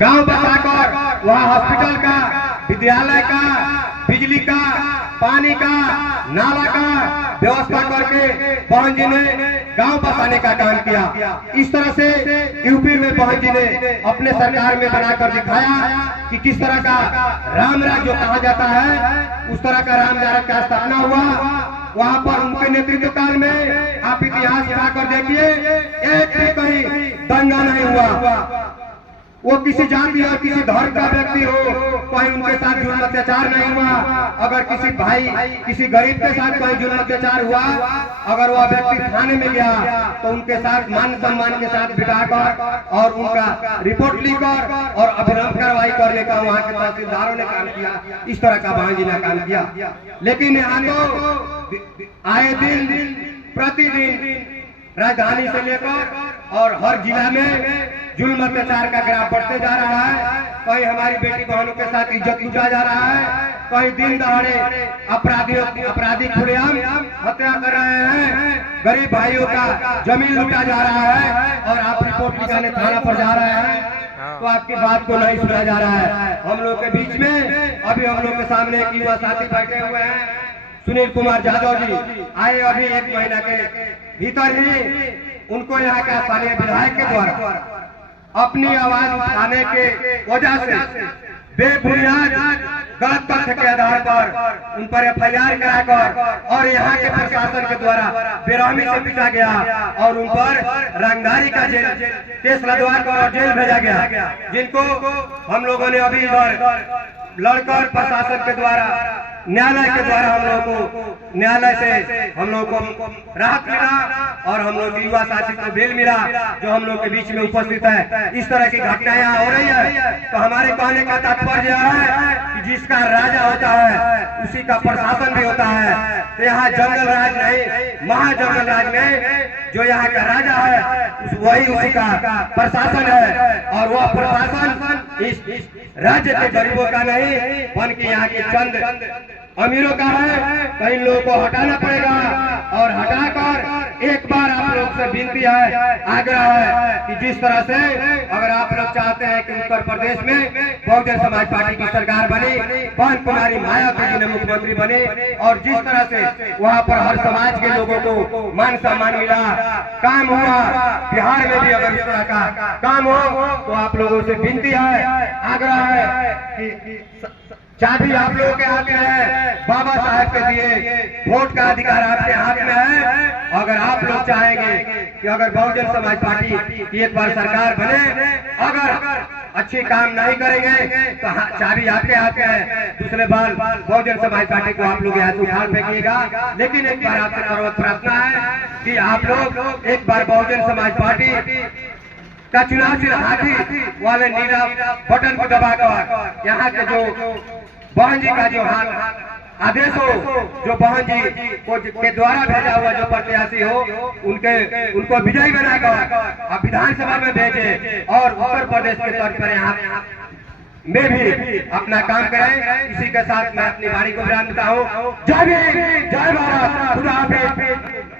गांव बसाकर वहाँ हॉस्पिटल का, विद्यालय का, बिजली का, पानी का, नाला का व्यवस्था करके बहन जी ने गांव बसाने का काम किया। इस तरह से यूपी में बहन जी ने अपने सरकार में बनाकर दिखाया कि किस तरह का राम राज्य जो कहा जाता है उस तरह का राम राज्य का स्थापना हुआ। वहाँ पर उनके नेतृत्व काल में आप इतिहास उठाकर देखिए, एक भी कहीं दंगा नहीं हुआ। वो किसी जाति और किसी धर्म का व्यक्ति हो, कहीं उनके साथ जुल्म अत्याचार नहीं हुआ। अगर किसी भाई किसी गरीब के साथ कहीं जुल्म अत्याचार हुआ, अगर वह व्यक्ति थाने में गया तो उनके साथ मान सम्मान के साथ बिठाकर और उनका रिपोर्ट लिखकर और अभिनव कार्रवाई करने का वहाँ के तहसीलदारों ने काम किया। इस तरह का बहन जी ने काम किया। लेकिन यहाँ तो आए दिन प्रतिदिन राजधानी से लेकर और हर जिला में जुल्म अत्याचार का ग्राफ बढ़ते जा रहा है। कहीं हमारी बेटी बहनों के साथ इज्जत लूटा जा रहा है, कहीं दिन दहाड़े अपराधी खुलेआम हत्या कर रहे हैं, गरीब भाइयों का जमीन लूटा जा रहा है और आप रिपोर्ट लिखाने थाना पर जा रहे हैं तो आपकी बात को नहीं सुना जा रहा है। हम लोग के बीच में अभी हम लोग के सामने एक युवा साथी बैठे हुए हैं, सुनील कुमार यादव जी आए अभी 1 महीना के भीतर ही। उनको यहाँ का स्थानीय विधायक के द्वारा अपनी आवाज उठाने के वजह से बेबुनियाद गलत तथ्य के आधार पर उन पर FIR कराकर और यहाँ के प्रशासन के द्वारा बेरहमी से पीटा गया और उन पर रंगदारी का जेल केस लदवाकर और जेल भेजा गया, जिनको हम लोगों ने अभी इधर लड़कर प्रशासन के द्वारा न्यायालय के द्वारा हम लोगों को न्यायालय से हम लोग को राहत मिला और हम लोग युवा साथी को बेल मिला जो हम लोग के बीच में उपस्थित है। इस तरह की घटनाएं हो रही है तो हमारे कहने का तात्पर्य है कि जिसका राजा होता है उसी का प्रशासन भी होता है। तो यहाँ जंगल राज नहीं, महाजंगल राज में जो यहाँ का राजा है वही उसी का प्रशासन है और वह प्रशासन इस राज्य के गरीबों का नहीं बल्कि यहाँ के चंद अमीरों का है। तो इन लोगों को हटाना पड़ेगा और हटाकर एक बार आप लोग से विनती है, आग्रह है कि जिस तरह से अगर आप लोग चाहते हैं कि उत्तर प्रदेश में बहुजन समाज पार्टी की सरकार बनी, बहन कुमारी मायावती जी ने मुख्यमंत्री बने और जिस तरह से वहाँ पर हर समाज के लोगों को मान सम्मान मिला, काम हुआ, बिहार में भी अगर इस तरह का काम हो तो आप लोगों से विनती है, आग्रह है कि चाबी आप लोगों के हाथ में है, बाबा साहब के दिए वोट का अधिकार आपके हाथ में है। अगर आप लोग चाहेंगे कि अगर बहुजन समाज पार्टी की एक बार सरकार बने, अगर अच्छे काम नहीं करेंगे तो चाबी आपके हाथ में है। दूसरे बार बहुजन समाज पार्टी को आप लोग यहाँ से उखाड़ फेंकिएगा। लेकिन एक बार आपसे पर्वत प्रार्थना है कि आप लोग एक बार बहुजन समाज पार्टी का चुनाव हाथी वाले नीला बटन को दबाकर यहाँ के जो बहन जी का जो आदेश हो, जो बहन जी को के द्वारा भेजा हुआ जो प्रत्याशी हो उनको विजयी बनाकर अब विधानसभा में भेजे और उत्तर प्रदेश के तौर पर यहाँ में भी अपना काम करें। इसी के साथ मैं अपनी वाणी को विराम देता हूँ। जय भीम, जय भारत, खुदा हाफिज।